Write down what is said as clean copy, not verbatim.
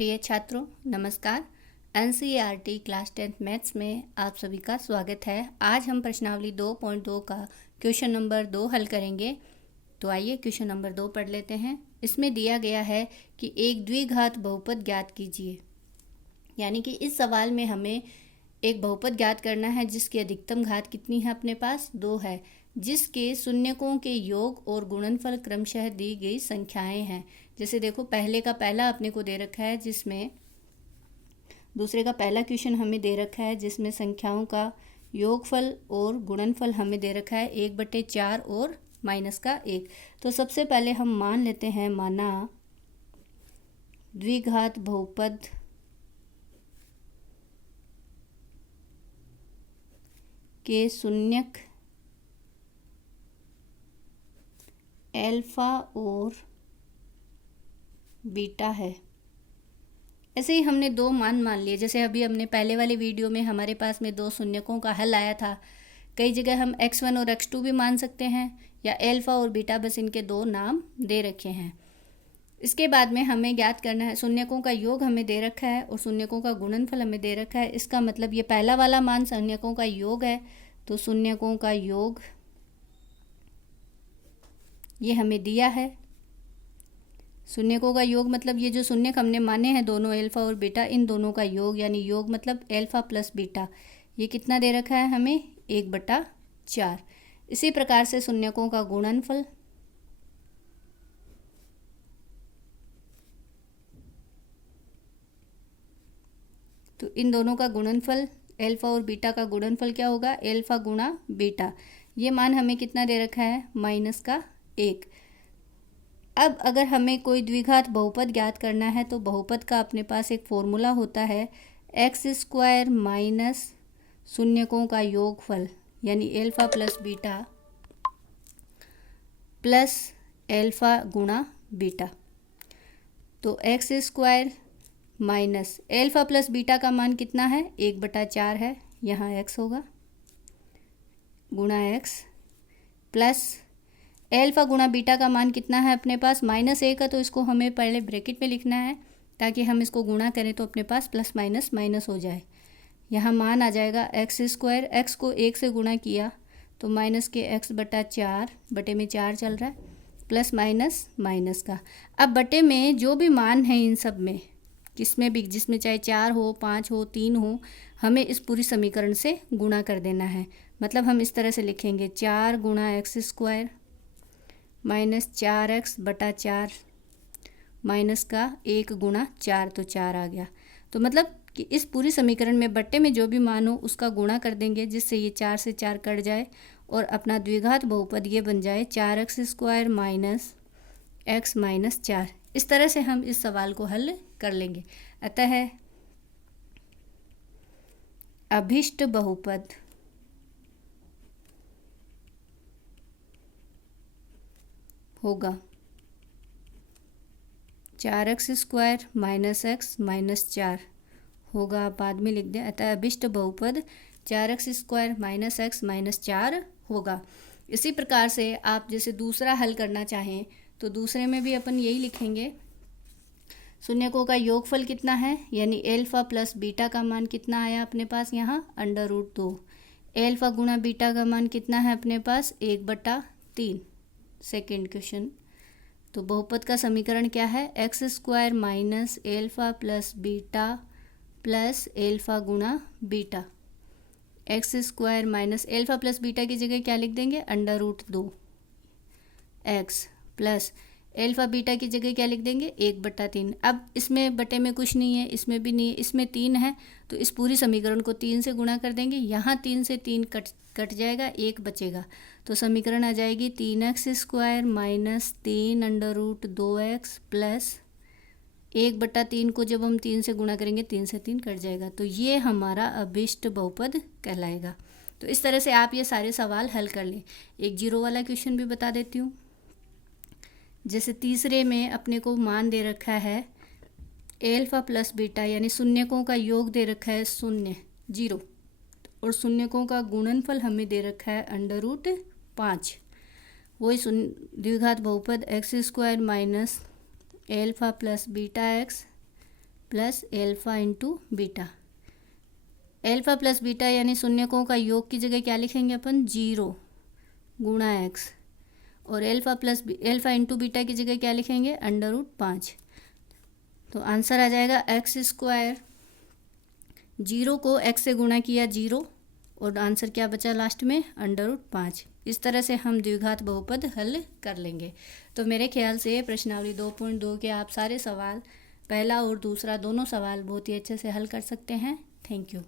प्रिय छात्रों नमस्कार। एनसीईआरटी क्लास 10th मैथ्स में आप सभी का स्वागत है। आज हम प्रश्नावली 2.2 का क्वेश्चन नंबर 2 हल करेंगे। तो आइए क्वेश्चन नंबर 2 पढ़ लेते हैं। इसमें दिया गया है कि एक द्विघात बहुपद ज्ञात कीजिए। यानी कि इस सवाल में हमें एक बहुपद ज्ञात करना है जिसकी अधिकतम घात कितनी है, अपने पास 2 है, जिसके शून्यकों के योग और गुणनफल क्रमशः दी गई संख्याएं हैं। जैसे देखो, पहले का पहला अपने को दे रखा है, जिसमें दूसरे का पहला क्वेश्चन हमें दे रखा है जिसमें संख्याओं का योगफल और गुणनफल हमें दे रखा है 1/4 और -1। तो सबसे पहले हम मान लेते हैं, माना द्विघात बहुपद के शून्यक एल्फा और बीटा है। ऐसे ही हमने दो मान लिए। जैसे अभी हमने पहले वाले वीडियो में हमारे पास में 2 शून्यकों का हल आया था। कई जगह हम x1 और x2 भी मान सकते हैं, या एल्फा और बीटा, बस इनके 2 नाम दे रखे हैं। इसके बाद में हमें ज्ञात करना है, शून्यकों का योग हमें दे रखा है और शून्यकों का गुणनफल हमें दे रखा है। इसका मतलब ये पहला वाला मान शून्यकों का योग है, तो शून्यकों का योग ये हमें दिया है। शून्यकों का योग मतलब ये जो शून्यक हमने माने हैं दोनों एल्फा और बीटा, इन दोनों का योग, यानी योग मतलब एल्फा प्लस बीटा, ये कितना दे रखा है हमें 1/4। इसी प्रकार से शून्यकों का गुणनफल, तो इन दोनों का गुणनफल एल्फा और बीटा का गुणनफल क्या होगा, एल्फा गुणा बीटा। ये मान हमें कितना दे रखा है -1। अब अगर हमें कोई द्विघात बहुपद ज्ञात करना है तो बहुपद का अपने पास एक फॉर्मूला होता है, x² माइनस शून्यकों का योगफल, यानी alpha plus beta plus alpha गुणा बीटा। तो x² minus alpha plus beta का मान कितना है 1/4 है, यहाँ x होगा, गुणा x, प्लस एल्फा गुणा बीटा का मान कितना है अपने पास -1 है, तो इसको हमें पहले ब्रैकेट में लिखना है ताकि हम इसको गुणा करें तो अपने पास प्लस माइनस माइनस हो जाए। यहाँ मान आ जाएगा x², x को 1 से गुणा किया तो माइनस के x/4, बटे में 4 चल रहा है, प्लस माइनस माइनस का। अब बटे में जो भी मान है इन सब में, किसमें भी, जिसमें चाहे 4 हो, 5 हो, 3 हो, हमें इस पूरी समीकरण से गुणा कर देना है। मतलब हम इस तरह से लिखेंगे 4 गुणा x² माइनस 4x/4 माइनस का 1 गुणा 4, तो 4 आ गया। तो मतलब कि इस पूरी समीकरण में बट्टे में जो भी मान हो उसका गुणा कर देंगे, जिससे ये 4 से 4 कट जाए और अपना द्विघात बहुपद ये बन जाए 4x² माइनस x माइनस 4। इस तरह से हम इस सवाल को हल कर लेंगे। अतः अभिष्ट बहुपद होगा 4x² माइनस x माइनस 4 होगा, आप बाद में लिख दें। अतः अभिष्ट बहुपद 4x² माइनस x माइनस 4 होगा। इसी प्रकार से आप जैसे दूसरा हल करना चाहें तो दूसरे में भी अपन यही लिखेंगे, शून्यकों का योगफल कितना है, यानी एल्फा प्लस बीटा का मान कितना आया अपने पास यहाँ √2। एल्फा गुणा बीटा का मान कितना है अपने पास 1/3। सेकेंड क्वेश्चन, तो बहुपद का समीकरण क्या है, x² minus alpha plus beta plus alpha गुणा beta. x² minus alpha plus beta की जगह क्या लिख देंगे √2 x, प्लस एल्फा बीटा की जगह क्या लिख देंगे 1/3। अब इसमें बटे में कुछ नहीं है, इसमें भी नहीं है, इसमें 3 है, तो इस पूरी समीकरण को 3 से गुणा कर देंगे। यहाँ 3 से 3 कट जाएगा, 1 बचेगा, तो समीकरण आ जाएगी 3x² माइनस 3 √2x प्लस 1/3 को जब हम 3 से गुणा करेंगे 3 से 3 कट जाएगा, तो ये हमारा अभिष्ट बहुपद कहलाएगा। तो इस तरह से आप ये सारे सवाल हल कर लें। एक जीरो वाला क्वेश्चन भी बता देती हूँ। जैसे तीसरे में अपने को मान दे रखा है एल्फा प्लस बीटा, यानी शून्यकों का योग दे रखा है 0 और शून्यकों का गुणनफल हमें दे रखा है √5। वही द्विघात बहुपद x² minus alpha plus beta x plus alpha into beta. Alpha plus beta यानी शून्यकों का योग की जगह क्या लिखेंगे अपन, 0 गुणा x, और एल्फ़ा इंटू बीटा की जगह क्या लिखेंगे, √5। तो आंसर आ जाएगा एक्स स्क्वायर, 0 को x से गुणा किया 0, और आंसर क्या बचा लास्ट में, √5। इस तरह से हम द्विघात बहुपद हल कर लेंगे। तो मेरे ख्याल से प्रश्नावली 2.2 के आप सारे सवाल, पहला और दूसरा दोनों सवाल बहुत ही अच्छे से हल कर सकते हैं। Thank you.